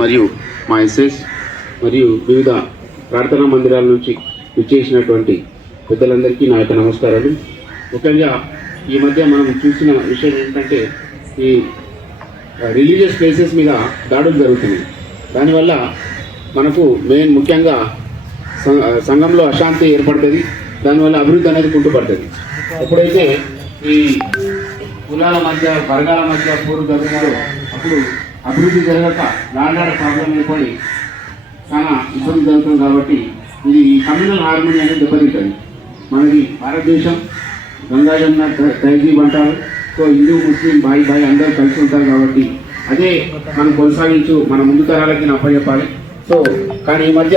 మరియు మా ఎస్ఎస్ మరియు వివిధ ప్రార్థనా మందిరాల నుంచి విచ్చేసినటువంటి పెద్దలందరికీ నా యొక్క నమస్కారాలు. ముఖ్యంగా ఈ మధ్య మనం చూసిన విషయం ఏంటంటే ఈ రిలీజియస్ ప్లేసెస్ మీద దాడులు జరుగుతున్నాయి. దానివల్ల మనకు ముఖ్యంగా సంఘంలో అశాంతి ఏర్పడుతుంది. దానివల్ల అభివృద్ధి అనేది కుంటుపడుతుంది. ఎప్పుడైతే ఈ కులాల మధ్య వర్గాల మధ్య పోరు జరుగుతుందో అప్పుడు అభివృద్ధి జరగక లాండాడ ప్రాబ్లం ఏర్పడి చాలా ఇబ్బంది జరుగుతుంది. కాబట్టి ఇది ఈ కమ్యూనల్ హార్మోనీ అనేది దెబ్బతింటుంది. మనది భారతదేశం గంగా జమున తహజీబ్ అంటారు. సో హిందూ ముస్లిం బాయ్ అందరూ కలిసి ఉంటారు. కాబట్టి అదే మనం కొనసాగించు మన ముందు తరాలకి అప్పచెప్పాలి. సో కానీ ఈ మధ్య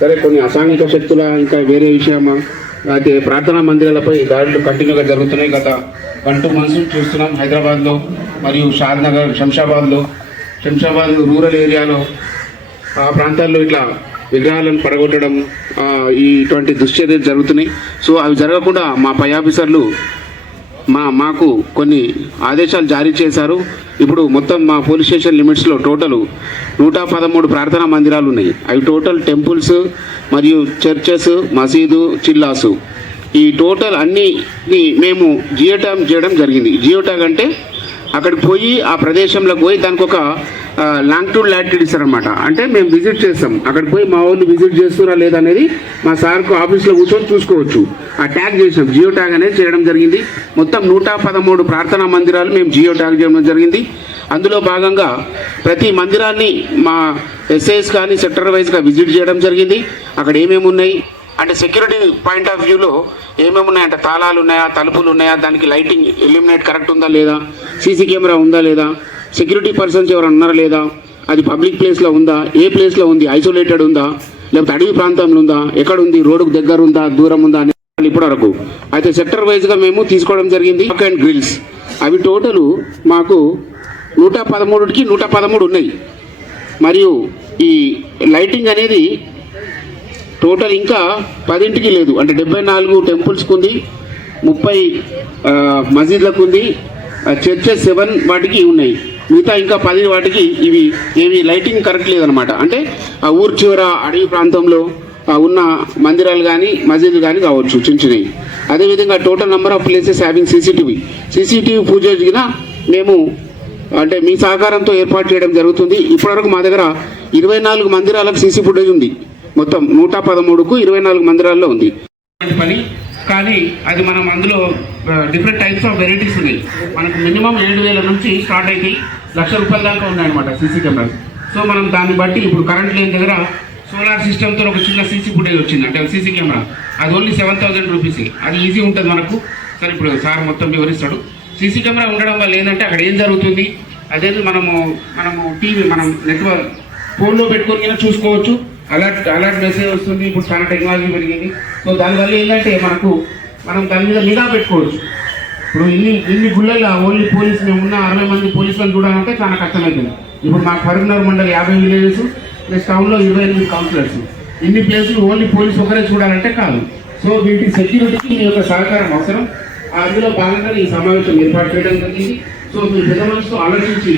సరే కొన్ని అసాంఘిక శక్తుల ఇంకా వేరే విషయమా అయితే ప్రార్థనా మందిరాలపై దాడులు కంటిన్యూగా జరుగుతున్నాయి. గత 2 months చూస్తున్నాం. హైదరాబాద్లో మరియు షాద్నగర్ శంషాబాద్ రూరల్ ఏరియాలో ఆ ప్రాంతాల్లో ఇట్లా విగ్రహాలను పడగొట్టడం ఇటువంటి దుశ్చర్యలు జరుగుతున్నాయి. సో అవి జరగకుండా మా పై ఆఫీసర్లు మాకు కొన్ని ఆదేశాలు జారీ చేశారు. ఇప్పుడు మొత్తం మా పోలీస్ స్టేషన్ లిమిట్స్లో టోటల్ 113 ప్రార్థనా మందిరాలు ఉన్నాయి. అవి టోటల్ టెంపుల్స్ మరియు చర్చెస్, మసీదు, చిల్లాసు ఈ టోటల్ అన్నిని మేము జియో ట్యాగ్ చేయడం జరిగింది. జియో ట్యాగ్ అంటే అక్కడికి పోయి ఆ ప్రదేశంలోకి పోయి దానికి ఒక లాంగిట్యూడ్ లాటిట్యూడ్ ఇస్తారనమాట. అంటే మేము విజిట్ చేస్తాం. అక్కడికి పోయి మా వాళ్ళు విజిట్ చేస్తున్నారా లేదా అనేది మా సార్కు ఆఫీస్లో కూర్చొని చూసుకోవచ్చు. ఆ ట్యాగ్ చేసాం, జియో ట్యాగ్ అనేది చేయడం జరిగింది. మొత్తం 113 ప్రార్థనా మందిరాలు మేము జియో ట్యాగ్ చేయడం జరిగింది. అందులో భాగంగా ప్రతి మందిరాన్ని మా ఎస్ఐస్ కానీ సెక్టర్ వైజ్గా విజిట్ చేయడం జరిగింది. అక్కడ ఏమేమి ఉన్నాయి అంటే సెక్యూరిటీ పాయింట్ ఆఫ్ వ్యూలో ఏమేమి ఉన్నాయంటే తాళాలు ఉన్నాయా, తలుపులు ఉన్నాయా, దానికి లైటింగ్ ఇల్యూమినేట్ కరెక్ట్ ఉందా లేదా, సీసీ కెమెరా ఉందా లేదా, సెక్యూరిటీ పర్సన్స్ ఎవరైనా ఉన్నారా లేదా, అది పబ్లిక్ ప్లేస్లో ఉందా, ఏ ప్లేస్లో ఉంది, ఐసోలేటెడ్ ఉందా, లేకపోతే అడవి ప్రాంతంలో ఉందా, ఎక్కడ ఉంది, రోడ్డుకు దగ్గర ఉందా, దూరం ఉందా అని ఇప్పటి వరకు అయితే సెక్టర్ వైజ్గా మేము తీసుకోవడం జరిగింది. లాక్ అండ్ గ్రిల్స్ అవి టోటల్ మాకు 113కి 113 ఉన్నాయి. మరియు ఈ లైటింగ్ అనేది టోటల్ ఇంకా 10కి లేదు. అంటే 74 టెంపుల్స్కి ఉంది, 30 మసీద్లకు ఉంది, చర్చెస్ 7 వాటికి ఉన్నాయి. మిగతా ఇంకా 10 వాటికి ఏవి లైటింగ్ కరెక్ట్ లేదనమాట. అంటే ఆ ఊరు చివర అడవి ప్రాంతంలో ఉన్న మందిరాలు కానీ మసీదులు కానీ కావచ్చు చిన్నవి. అదేవిధంగా total number of places having CCTV ఫుటేజ్గా మేము అంటే మీ సహకారంతో ఏర్పాటు చేయడం జరుగుతుంది. ఇప్పటివరకు మా దగ్గర 24 మందిరాలకు సీసీ ఫుటేజ్ ఉంది. మొత్తం 113కు 24 మందిరాల్లో ఉంది పని. కానీ అది మనం అందులో డిఫరెంట్ టైప్స్ ఆఫ్ వెరైటీస్ ఉన్నాయి. మనకు మినిమం 7,000 నుంచి స్టార్ట్ అయితే ₹1,00,000 దాకా ఉన్నాయన్నమాట సీసీ కెమెరాస్. సో మనం దాన్ని బట్టి ఇప్పుడు కరెంట్ లేని దగ్గర సోలార్ సిస్టమ్తో ఒక చిన్న సీసీ ఫుటేజ్ వచ్చింది. అంటే సీసీ కెమెరా అది ఓన్లీ ₹7,000. అది ఈజీ ఉంటుంది మనకు. సరే ఇప్పుడు సార్ మొత్తం వివరిస్తాడు. సీసీ కెమెరా ఉండడం వల్ల ఏంటంటే అక్కడ ఏం జరుగుతుంది అదే మనము టీవీ మనం నెట్వర్క్ ఫోన్లో పెట్టుకొని చూసుకోవచ్చు. అలర్ట్ మెసేజ్ వస్తుంది. ఇప్పుడు చాలా టెక్నాలజీ పెరిగింది. సో దానివల్ల ఏంటంటే మనం దాని మీద నిఘా పెట్టుకోవచ్చు. ఇప్పుడు ఇన్ని గుళ్ళల్లో ఓన్లీ పోలీసు మేము ఉన్న 60 మంది పోలీసులను చూడాలంటే చాలా కష్టమవుతుంది. ఇప్పుడు మా కరీంనగర్ మండలి 50 విలేజెస్ ప్లస్ టౌన్లో 28 కౌన్సిలర్స్, ఇన్ని ప్లేసులు ఓన్లీ పోలీసు ఒకరే చూడాలంటే కాదు. సో వీటి సెక్యూరిటీకి మీ యొక్క సహకారం అవసరం. అందులో భాగంగా ఈ సమావేశం ఏర్పాటు చేయడం జరిగింది. సో మీ పెద్ద మనసుతో ఆలోచించి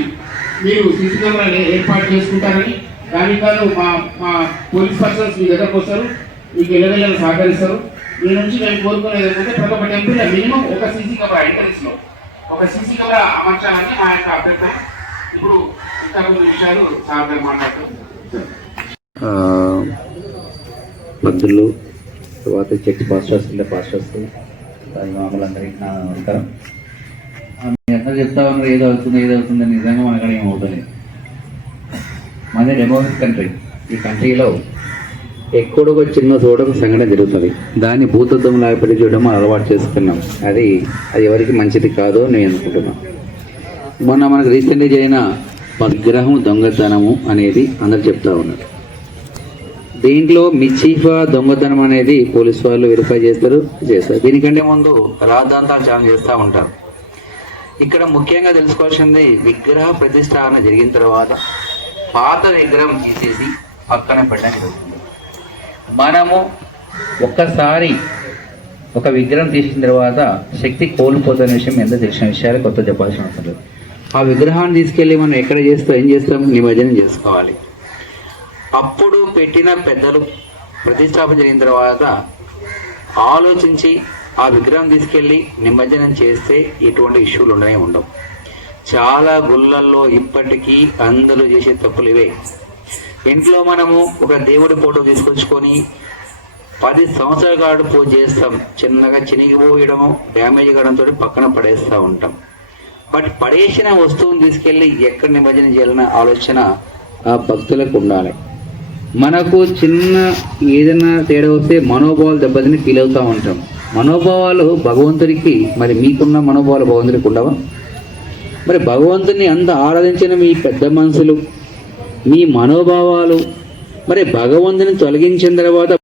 మీరు సీసీ కెమెరాలు ఏర్పాటు చేసుకుంటారని, దానికి కాదు మా పోలీస్ పర్సన్స్ మీ దగ్గరకు వస్తారు, మీకు ఎల్లవెల్లని సహకరిస్తారు. మీ నుంచి మేము కోరుకునేది ఏంటంటే ప్రతి ఒక్క టెంపుల్లో మినిమం ఒక సీసీ కెమెరా ఎంట్రన్స్లో ఒక సీసీ కెమెరా అమర్చాలని మా యొక్క అభ్యర్థన. ఇప్పుడు ఇంకా కొన్ని విషయాలు సార్ గారు మాట్లాడుతూ భక్తులు తర్వాత చర్చ్ పాస్టర్స్ మామూలందరికీ నా నమస్కారం. మీ అందరూ చెప్తా ఉన్నారు ఏదో అవుతుంది నిజంగా మనకడ ఏమవుతుంది. మన డెమోక్రటిక్ కంట్రీ, ఈ కంట్రీలో ఎక్కడొక చిన్న చూడడం సంఘటన జరుగుతుంది. దాన్ని భూతత్వం లాగపెట్టి చూడడం మనం అలవాటు చేసుకున్నాం. అది ఎవరికి మంచిది కాదో నేను అనుకుంటున్నాను. మొన్న మనకు రీసెంట్గా జరిగిన విగ్రహం దొంగతనము అనేది అందరు చెప్తా ఉన్నారు. దీంట్లో మిచీఫా దొంగతనం అనేది పోలీసు వాళ్ళు వెరిఫై చేస్తారు. దీనికంటే ముందు రాద్ధాంతాలు చాలా చేస్తూ ఉంటారు. ఇక్కడ ముఖ్యంగా తెలుసుకోవాల్సింది విగ్రహ ప్రతిష్టాపన జరిగిన తర్వాత పాత విగ్రహం తీసేసి పక్కన పెట్టడం జరుగుతుంది. మనము ఒక్కసారి ఒక విగ్రహం తీసిన తర్వాత శక్తి కోల్పోతున్న విషయం ఎంత తెలిసిన విషయాలు కొత్త చెప్పాల్సిన అవసరం లేదు. ఆ విగ్రహాన్ని తీసుకెళ్ళి మనం ఎక్కడ చేస్తాం, ఏం చేస్తాం, నిమజ్జనం చేసుకోవాలి. అప్పుడు పెట్టిన పెద్దలు ప్రతిష్టాపన జరిగిన తర్వాత ఆలోచించి ఆ విగ్రహం తీసుకెళ్ళి నిమజ్జనం చేస్తే ఎటువంటి ఇష్యూలు ఉండవు. చాలా గుళ్ళల్లో ఇప్పటికీ అందరూ చేసే తప్పులు ఇవే. ఇంట్లో మనము ఒక దేవుడి ఫోటో తీసుకొచ్చుకొని 10 సంవత్సరాల పాటు పూజ చేస్తాం, చిన్నగా చినిగిపోయడము డ్యామేజ్ కావడంతో పక్కన పడేస్తూ ఉంటాం. బట్ పడేసిన వస్తువుని తీసుకెళ్ళి ఎక్కడ నిమజ్జనం చేయాలన్న ఆలోచన ఆ భక్తులకు ఉండాలి. మనకు చిన్న ఏదైనా తేడా వస్తే మనోభావాలు దెబ్బతిని ఫీల్ అవుతూ ఉంటాం. మనోభావాలు భగవంతుడికి, మరి మీకున్న మనోభావాలు భగవంతుడికి ఉండవా? మరి భగవంతుని అంత ఆరాధించిన మీ పెద్ద మనసులు, మీ మనోభావాలు మరి భగవంతుని తొలగించిన తర్వాత